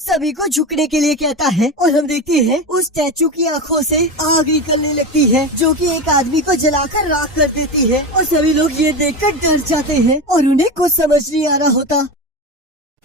सभी को झुकने के लिए कहता है और हम देखते हैं उस स्टैचू की आंखों से आग निकलने लगती है जो कि एक आदमी को जलाकर राख कर देती है और सभी लोग ये देखकर डर जाते हैं और उन्हें कुछ समझ नहीं आ रहा होता।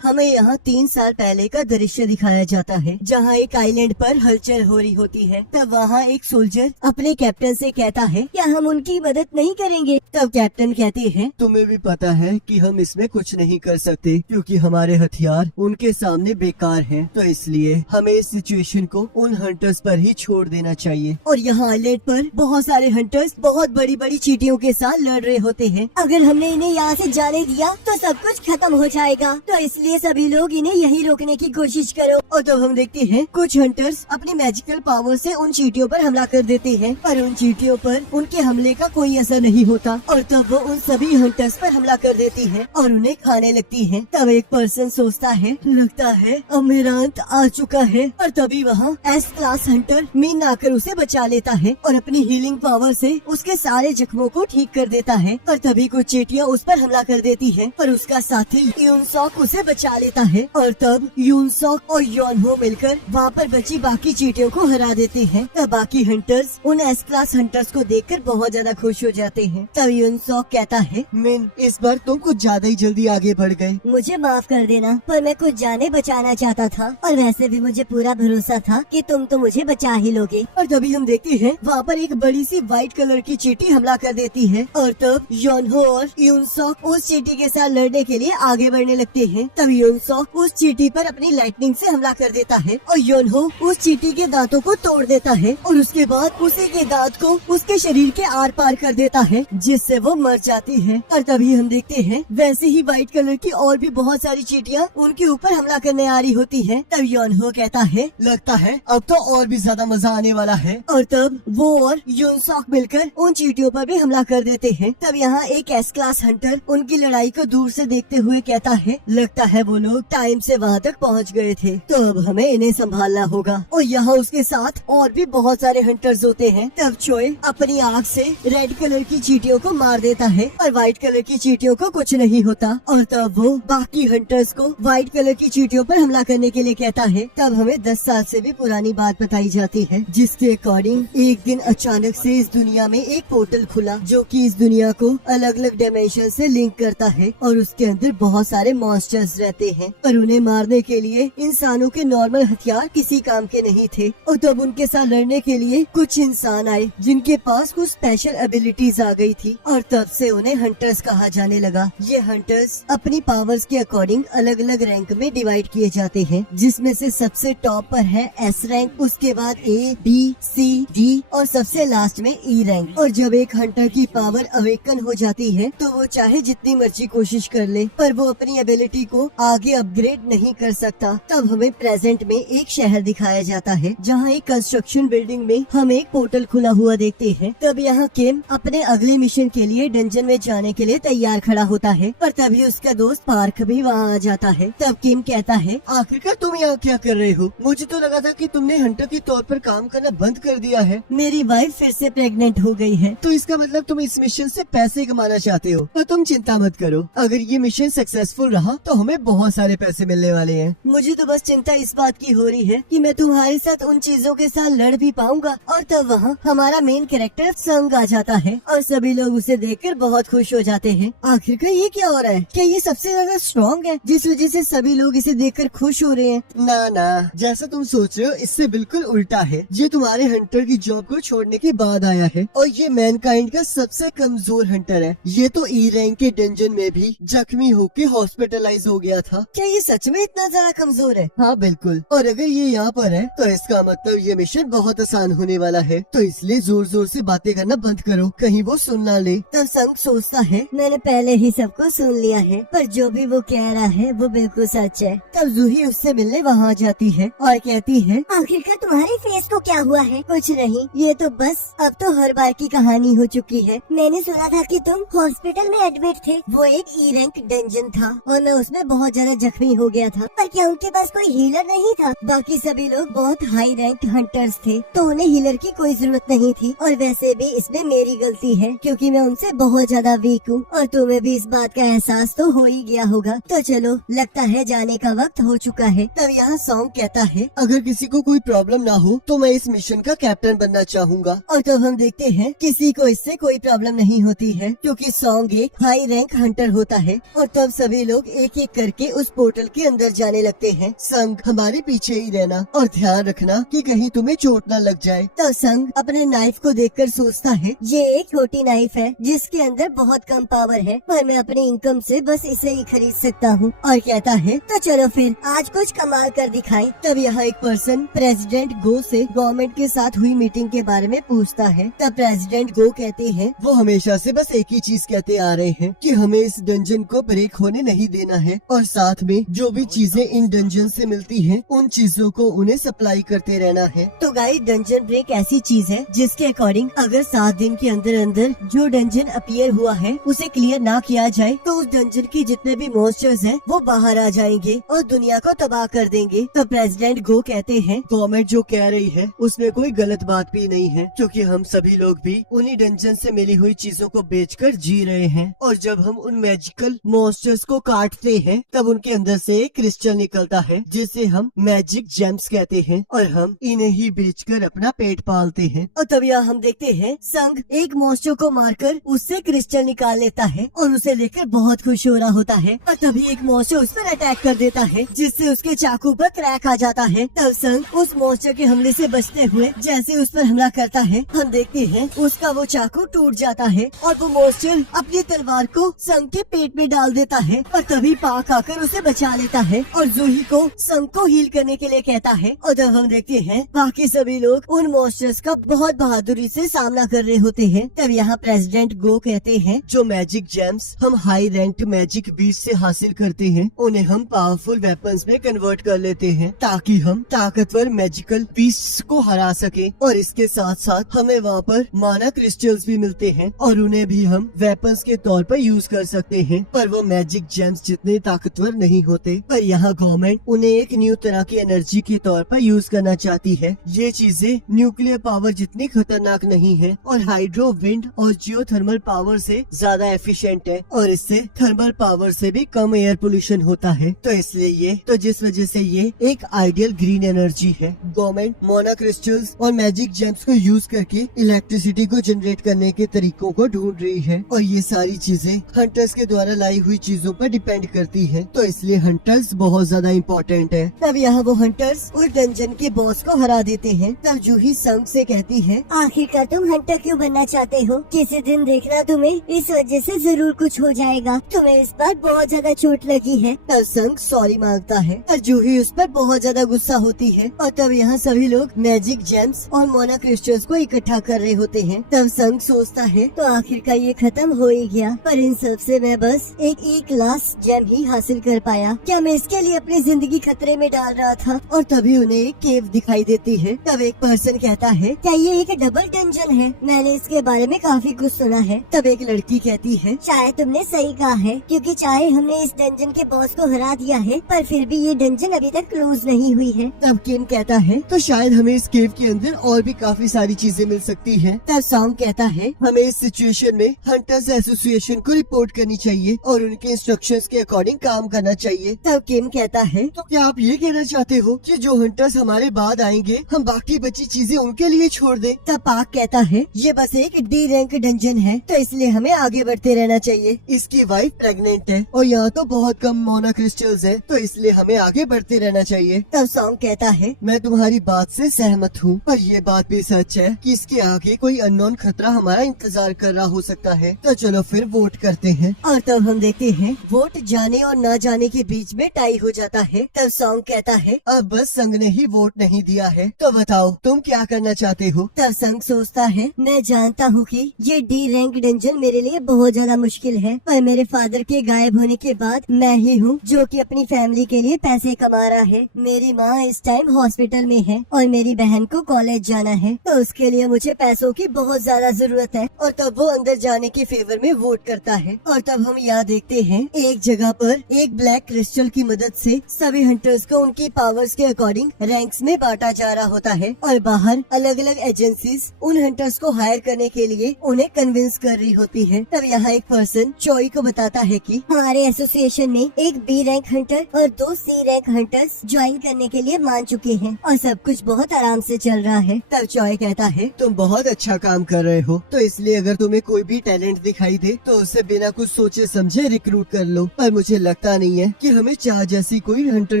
हमें यहाँ 3 साल पहले का दृश्य दिखाया जाता है जहाँ एक आइलैंड पर हलचल हो रही होती है। तब वहाँ एक सोल्जर अपने कैप्टन से कहता है क्या हम उनकी मदद नहीं करेंगे। तब कैप्टन कहते हैं तुम्हें भी पता है कि हम इसमें कुछ नहीं कर सकते क्योंकि हमारे हथियार उनके सामने बेकार हैं, तो इसलिए हमें इस सिचुएशन को उन हंटर्स पर ही छोड़ देना चाहिए। और यहाँ आइलैंड पर बहुत सारे हंटर्स बहुत बड़ी बड़ी चींटियों के साथ लड़ रहे होते हैं। अगर हमने इन्हें यहाँ से जाने दिया तो सब कुछ खत्म हो जाएगा, तो इसलिए सभी लोग इन्हें यही रोकने की कोशिश करो। और तब हम देखते हैं कुछ हंटर्स अपनी मैजिकल पावर से उन चींटियों पर हमला कर देते हैं, पर उन चींटियों पर उनके हमले का कोई असर नहीं होता और तब वो उन सभी हंटर्स पर हमला कर देती है और उन्हें खाने लगती है। तब एक पर्सन सोचता है लगता है अब मेरा अंत आ चुका है, और तभी वहाँ एस क्लास हंटर मीन आकर उसे बचा लेता है और अपनी हीलिंग पावर से उसके सारे जख्मों को ठीक कर देता है। और तभी कुछ चींटियां उस पर हमला कर देती है पर उसका साथी यूनसॉक उसे बचा लेता है और तब यूनसॉक और योनहो मिलकर वहाँ पर बची बाकी चींटियों को हरा देते हैं। तब बाकी हंटर्स उन एस क्लास हंटर्स को देखकर बहुत ज्यादा खुश हो जाते हैं। तब यूनसॉक कहता है मिन, इस बार तुम कुछ ज्यादा ही जल्दी आगे बढ़ गए। मुझे माफ कर देना, पर मैं कुछ जाने बचाना चाहता था और वैसे भी मुझे पूरा भरोसा था कि तुम तो मुझे बचा ही लोगे। और तभी हम देखते हैं वहाँ पर एक बड़ी सी व्हाइट कलर की चींटी हमला कर देती है और तब योनहो और यूनसॉक उस चींटी के साथ लड़ने के लिए आगे बढ़ने लगते हैं। तब यूनसॉक उस चींटी पर अपनी लाइटनिंग से हमला कर देता है और योनहो उस चींटी के दांतों को तोड़ देता है और उसके बाद उसी के दांत को उसके शरीर के आर पार कर देता है जिससे वो मर जाती है। और तभी हम देखते हैं वैसे ही व्हाइट कलर की और भी बहुत सारी चींटियां उनके ऊपर हमला करने आ रही होती है। तब योनहो कहता है लगता है अब तो और भी ज्यादा मजा आने वाला है। और तब वो और यूनसॉक मिलकर उन चींटियों पर भी हमला कर देते हैं। तब यहाँ एक एस क्लास हंटर उनकी लड़ाई को दूर से देखते हुए कहता है लगता है वो लोग टाइम से वहाँ तक पहुँच गए थे, तो अब हमें इन्हें संभालना होगा। और यहाँ उसके साथ और भी बहुत सारे हंटर्स होते हैं। तब चोए अपनी आग से रेड कलर की चींटियों को मार देता है और व्हाइट कलर की चींटियों को कुछ नहीं होता। और तब वो बाकी हंटर्स को व्हाइट कलर की चींटियों पर हमला करने के लिए कहता है। तब हमें 10 साल से भी पुरानी बात बताई जाती है जिसके अकॉर्डिंग एक दिन अचानक से इस दुनिया में एक पोर्टल खुला जो कि इस दुनिया को अलग अलग डायमेंशन से लिंक करता है और उसके अंदर बहुत सारे मॉन्स्टर्स रहते हैं, पर उन्हें मारने के लिए इंसानों के नॉर्मल हथियार किसी काम के नहीं थे। और तब उनके साथ लड़ने के लिए कुछ इंसान आए जिनके पास कुछ स्पेशल एबिलिटीज आ गई थी और तब से उन्हें हंटर्स कहा जाने लगा। ये हंटर्स अपनी पावर्स के अकॉर्डिंग अलग अलग रैंक में डिवाइड किए जाते हैं, जिसमें से सबसे टॉप पर है एस रैंक, उसके बाद ए, बी, सी, डी और सबसे लास्ट में ई रैंक। और जब एक हंटर की पावर अवेकन हो जाती है तो वो चाहे जितनी मर्जी कोशिश कर ले पर वो अपनी एबिलिटी को आगे अपग्रेड नहीं कर सकता। तब हमें प्रेजेंट में एक शहर दिखाया जाता है जहाँ एक कंस्ट्रक्शन बिल्डिंग में हम एक पोर्टल खुला हुआ देखते हैं। तब यहाँ किम अपने अगले मिशन के लिए डंजन में जाने के लिए तैयार खड़ा होता है, पर तभी उसका दोस्त पार्क भी वहाँ आ जाता है। तब किम कहता है आखिरकार तुम यहाँ क्या कर रहे हो? मुझे तो लगा था कि तुमने हंटर के तौर पर काम करना बंद कर दिया है। मेरी वाइफ फिर से प्रेग्नेंट हो गई है। तो इसका मतलब तुम इस मिशन से पैसे कमाना चाहते हो। पर तुम चिंता मत करो, अगर ये मिशन सक्सेसफुल रहा तो हमें बहुत सारे पैसे मिलने वाले हैं। मुझे तो बस चिंता इस बात की हो रही है कि मैं तुम्हारे साथ उन चीजों के साथ लड़ भी पाऊंगा। और तब वहाँ हमारा मेन कैरेक्टर संग आ जाता है और सभी लोग उसे देखकर बहुत खुश हो जाते हैं। आखिरकार ये क्या हो रहा है? क्या ये सबसे ज्यादा स्ट्रॉन्ग है जिस वजह से सभी लोग इसे देखकर खुश हो रहे हैं? ना ना, जैसा तुम सोच रहे हो इससे बिल्कुल उल्टा है। ये तुम्हारे हंटर की जॉब को छोड़ने के बाद आया है और ये मैनकाइंड का सबसे कमजोर हंटर है। ये तो ई रैंक के डंजन में भी जख्मी होके हॉस्पिटलाइज हो गया था। क्या ये सच में इतना ज्यादा कमजोर है? हाँ बिल्कुल, और अगर ये यहाँ पर है तो इसका मतलब ये मिशन बहुत आसान होने वाला है, तो इसलिए जोर जोर से बातें करना बंद करो, कहीं वो सुन ना ले। तब संग सोचता है मैंने पहले ही सबको सुन लिया है, पर जो भी वो कह रहा है वो बिल्कुल सच है। तब जूही उससे मिलने वहाँ जाती है और कहती है आखिरकार तुम्हारे फेस को क्या हुआ है? कुछ नहीं, ये तो बस अब तो हर बार की कहानी हो चुकी है। मैंने सुना था कि तुम हॉस्पिटल में एडमिट थे। वो एक ई रैंक डंजन था और मैं उसमें बहुत बहुत ज्यादा जख्मी हो गया था। पर क्या उनके पास कोई हीलर नहीं था? बाकी सभी लोग बहुत हाई रैंक हंटर्स थे, तो उन्हें हीलर की कोई जरूरत नहीं थी। और वैसे भी इसमें मेरी गलती है, क्योंकि मैं उनसे बहुत ज्यादा वीक हूँ, और तुम्हें भी इस बात का एहसास तो हो ही गया होगा। तो चलो, लगता है जाने का वक्त हो चुका है। तब यहाँ सॉन्ग कहता है, अगर किसी को कोई प्रॉब्लम ना हो तो मैं इस मिशन का कैप्टन बनना चाहूँगा। और तब हम देखते हैं किसी को इससे कोई प्रॉब्लम नहीं होती है, क्योंकि सॉन्ग एक हाई रैंक हंटर होता है। और तब सभी लोग एक एक करके उस पोर्टल के अंदर जाने लगते हैं। संग, हमारे पीछे ही रहना और ध्यान रखना कि कहीं तुम्हें चोट न लग जाए। तो संग अपने नाइफ को देखकर सोचता है, ये एक छोटी नाइफ है जिसके अंदर बहुत कम पावर है, पर मैं अपनी इनकम से बस इसे ही खरीद सकता हूँ। और कहता है, तो चलो फिर आज कुछ कमाल कर दिखाएं। तब यहाँ एक पर्सन प्रेसिडेंट गो से गवर्नमेंट के साथ हुई मीटिंग के बारे में पूछता है। तब प्रेसिडेंट गो कहते हैं, वो हमेशा से बस एक ही चीज कहते आ रहे हैं कि हमें इस डंजन को ब्रेक होने नहीं देना है, और साथ में जो भी चीजें इन डंजन से मिलती हैं, उन चीजों को उन्हें सप्लाई करते रहना है। तो गाइस, डंजन ब्रेक ऐसी चीज है जिसके अकॉर्डिंग अगर 7 दिन के अंदर अंदर जो डंजन अपीयर हुआ है उसे क्लियर ना किया जाए, तो उस डंजन की जितने भी मॉन्स्टर्स हैं वो बाहर आ जाएंगे और दुनिया को तबाह कर देंगे। तो प्रेसिडेंट गो कहते हैं, गवर्नमेंट जो कह रही है उसमें कोई गलत बात भी नहीं है, क्योंकि हम सभी लोग भी उन्हीं डंजन से मिली हुई चीजों को बेचकर जी रहे हैं। और जब हम उन मैजिकल मॉन्स्टर्स को काटते हैं तब उनके अंदर से एक क्रिस्टल निकलता है जिसे हम मैजिक जेम्स कहते हैं, और हम इन्हें ही बेचकर अपना पेट पालते हैं। और तब यहाँ हम देखते हैं संग एक मॉन्स्टर को मारकर उससे क्रिस्टल निकाल लेता है और उसे लेकर बहुत खुश हो रहा होता है। और तभी एक मॉन्स्टर उस पर अटैक कर देता है जिससे उसके चाकू पर क्रैक आ जाता है। तब संग उस मॉन्स्टर के हमले से बचते हुए जैसे उस पर हमला करता है, हम देखते हैं उसका वो चाकू टूट जाता है और वो मॉन्स्टर अपनी तलवार को संग के पेट में डाल देता है। और तभी पाक आकर उसे बचा लेता है और जूही को संग को हील करने के लिए कहता है। और जब हम देखते हैं बाकी सभी लोग उन मॉन्स्टर्स का बहुत बहादुरी से सामना कर रहे होते हैं। तब यहाँ प्रेसिडेंट गो कहते हैं, जो मैजिक जेम्स हम हाई रैंक मैजिक बीस्ट से हासिल करते हैं उन्हें हम पावरफुल वेपन्स में कन्वर्ट कर लेते हैं, ताकि हम ताकतवर मैजिकल बीस्ट्स को हरा सके। और इसके साथ साथ हमें वहाँ पर माना क्रिस्टल्स भी मिलते हैं और उन्हें भी हम वेपन्स के तौर पर यूज कर सकते हैं, पर वो मैजिक जेम्स जितने ताकतवर नहीं होते। पर यहाँ गवर्नमेंट उन्हें एक न्यू तरह की एनर्जी के तौर पर यूज करना चाहती है। ये चीजें न्यूक्लियर पावर जितनी खतरनाक नहीं है और हाइड्रो, विंड और जियोथर्मल पावर से ज्यादा एफिशिएंट है, और इससे थर्मल पावर से भी कम एयर पोल्यूशन होता है। तो इसलिए जिस वजह से ये एक आइडियल ग्रीन एनर्जी है। गवर्नमेंट मोना क्रिस्टल्स और मैजिक जेम्स को यूज करके इलेक्ट्रिसिटी को जनरेट करने के तरीकों को ढूंढ रही है, और ये सारी चीजें हंटर्स के द्वारा लाई हुई चीजों पर डिपेंड करती है। तो इसलिए हंटर्स बहुत ज्यादा इम्पोर्टेंट है। तब यहाँ वो हंटर्स उस डंजन के बॉस को हरा देते हैं। तब जूही संग से कहती है, आखिरकार तुम हंटर क्यों बनना चाहते हो? किसी दिन देखना तुम्हें इस वजह से जरूर कुछ हो जाएगा। तुम्हें इस बार बहुत ज्यादा चोट लगी है। तब संग सॉरी मांगता है और जूही उस पर बहुत ज्यादा गुस्सा होती है। और तब यहाँ सभी लोग मैजिक जेम्स और मोना क्रिस्टल्स को इकट्ठा कर रहे होते हैं। तब संग सोचता है, तो आखिरकार ये खत्म हो ही गया, पर इन सब से मैं बस एक क्लास जेम ही हासिल कर पाया। क्या मैं इसके लिए अपनी जिंदगी खतरे में डाल रहा था? और तभी उन्हें एक केव दिखाई देती है। तब एक पर्सन कहता है, क्या ये एक डबल डंजन है? मैंने इसके बारे में काफी कुछ सुना है। तब एक लड़की कहती है, शायद तुमने सही कहा है, क्योंकि चाहे हमने इस डंजन के बॉस को हरा दिया है, पर फिर भी ये डंजन अभी तक क्लोज नहीं हुई है। तब किन कहता है, तो शायद हमें इस केव के अंदर और भी काफी सारी चीजें मिल सकती हैं। तब सॉन्ग कहता है, हमें इस सिचुएशन में हंटर्स एसोसिएशन को रिपोर्ट करनी चाहिए और उनके इंस्ट्रक्शंस के अकॉर्डिंग काम करना चाहिए। तब किन कहता है, तो क्या आप ये कहना चाहते हो कि जो हंटर्स हमारे बाद आएंगे हम बाकी बची चीजें उनके लिए छोड़ दें? तब पाक कहता है, ये बस एक डी रैंक डंजन है, तो इसलिए हमें आगे बढ़ते रहना चाहिए। इसकी वाइफ प्रेग्नेंट है और यहाँ तो बहुत कम मोना क्रिस्टल्स है, तो इसलिए हमें आगे बढ़ते रहना चाहिए। तब सॉन्ग कहता है, मैं तुम्हारी बात से सहमत हूँ, पर ये बात भी सच है कि इसके आगे कोई अननोन खतरा हमारा इंतजार कर रहा हो सकता है। तो चलो फिर वोट करते हैं। और तब हम देखते हैं वोट जाने और न जाने के बीच में टाई हो जाता है। तब सॉन्ग कहता है, अब बस संग ने ही वोट नहीं दिया है, तो बताओ तुम क्या करना चाहते हो? तब संग सोचता है, मैं जानता हूँ कि ये डी रैंक डंजन मेरे लिए बहुत ज्यादा मुश्किल है, पर मेरे फादर के गायब होने के बाद मैं ही हूँ जो कि अपनी फैमिली के लिए पैसे कमा रहा है। मेरी माँ इस टाइम हॉस्पिटल में है और मेरी बहन को कॉलेज जाना है, तो उसके लिए मुझे पैसों की बहुत ज्यादा जरूरत है। और तब वो अंदर जाने के फेवर में वोट करता है। और तब हम यहाँ देखते हैं एक जगह पर एक ब्लैक क्रिस्टल की मदद से सभी हंटर्स को उनकी पावर्स के अकॉर्डिंग रैंक्स में बांटा जा रहा होता है और बाहर अलग अलग एजेंसीज उन हंटर्स को हायर करने के लिए उन्हें कन्विंस कर रही होती है। तब यहाँ एक पर्सन चॉय को बताता है कि हमारे एसोसिएशन में एक बी रैंक हंटर और 2 सी रैंक हंटर्स ज्वाइन करने के लिए मान चुके हैं और सब कुछ बहुत आराम से चल रहा है। तब चॉय कहता है तुम बहुत अच्छा काम कर रहे हो, तो इसलिए अगर तुम्हें कोई भी टैलेंट दिखाई दे तो उसे बिना कुछ सोचे समझे रिक्रूट कर लो। पर मुझे लगता नहीं है कि हमें चाह जैसी कोई हंटर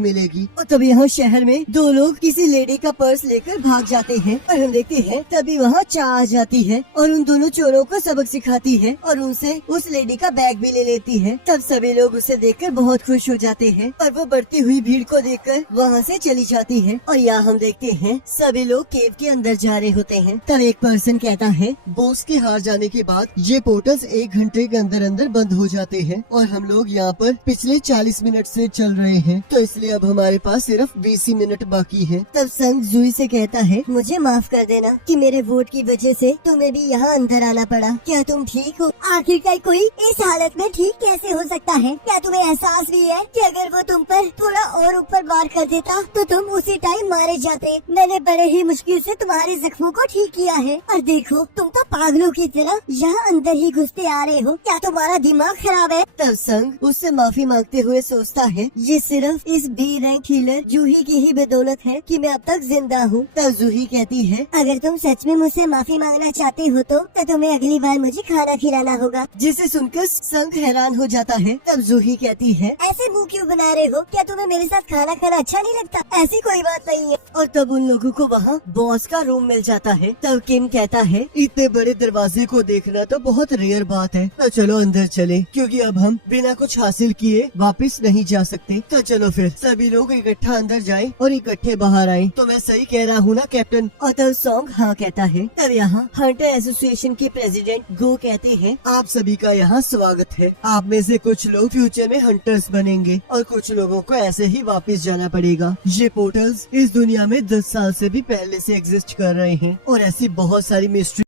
मिलेगी। और तब यहाँ शहर में 2 लोग किसी लेडी का पर्स लेकर भाग जाते हैं और हम देखते हैं तभी वहाँ चा आ जाती है और उन दोनों चोरों को सबक सिखाती है और उनसे उस लेडी का बैग भी ले लेती है। तब सभी लोग उसे देखकर बहुत खुश हो जाते हैं और वो बढ़ती हुई भीड़ को देखकर वहाँ से चली जाती है। और यहाँ हम देखते हैं सभी लोग केव के अंदर जा रहे होते हैं। तब एक पर्सन कहता है बॉस के हार जाने के बाद ये पोर्टल्स 1 घंटे के अंदर अंदर बंद हो जाते हैं और हम लोग यहाँ पर पिछले 40 मिनट से चल रहे हैं, तो इसलिए अब हमारे पास सिर्फ 20 ही मिनट बाकी है। तब संग जूही से कहता है मुझे माफ कर देना कि मेरे वोट की वजह से तुम्हें भी यहाँ अंदर आना पड़ा। क्या तुम ठीक हो? आखिरकार कोई इस हालत में ठीक कैसे हो सकता है? क्या तुम्हें एहसास भी है कि अगर वो तुम पर थोड़ा और ऊपर वार कर देता तो तुम उसी टाइम मारे जाते। मैंने बड़े ही मुश्किल से तुम्हारे जख्मों को ठीक किया है और देखो तुम तो पागलों की तरह यहाँ अंदर ही घुसते आ रहे हो। क्या तुम्हारा दिमाग खराब है? तब संग उससे माफी मांगते हुए सोचता है ये सिर्फ इस बी रैंक हीलर जूही की ही बदौलत है कि मैं अब तक जिंदा हूँ। तब जूही कहती है अगर तुम सच में मुझसे माफी मांगना चाहते हो तो तुम्हें अगली बार मुझे खाना खिलाना होगा। जिसे सुनकर संग हैरान हो जाता है। तब जूही कहती है ऐसे मुंह क्यों बना रहे हो? क्या तुम्हें मेरे साथ खाना खाना अच्छा नहीं लगता? ऐसी कोई बात नहीं है। और तब उन लोगों को वहाँ बॉस का रूम मिल जाता है। तब किम कहता है इतने बड़े दरवाजे को देखना तो बहुत रेयर बात है। तो चलो अंदर चले, क्योंकि अब हम बिना कुछ हासिल किए वापस नहीं जा सकते। तो चलो फिर सभी लोग इकट्ठा अंदर जाएं और इकट्ठे बाहर आएं। तो मैं सही कह रहा हूँ ना कैप्टन? और तब सॉन्ग हाँ कहता है। तब यहाँ हंटर एसोसिएशन के प्रेसिडेंट गो कहते हैं आप सभी का यहाँ स्वागत है। आप में से कुछ लोग फ्यूचर में हंटर्स बनेंगे और कुछ लोगों को ऐसे ही वापस जाना पड़ेगा। ये पोर्टल्स इस दुनिया में 10 साल से भी पहले से एग्जिस्ट कर रहे हैं और ऐसी बहुत सारी मिस्ट्री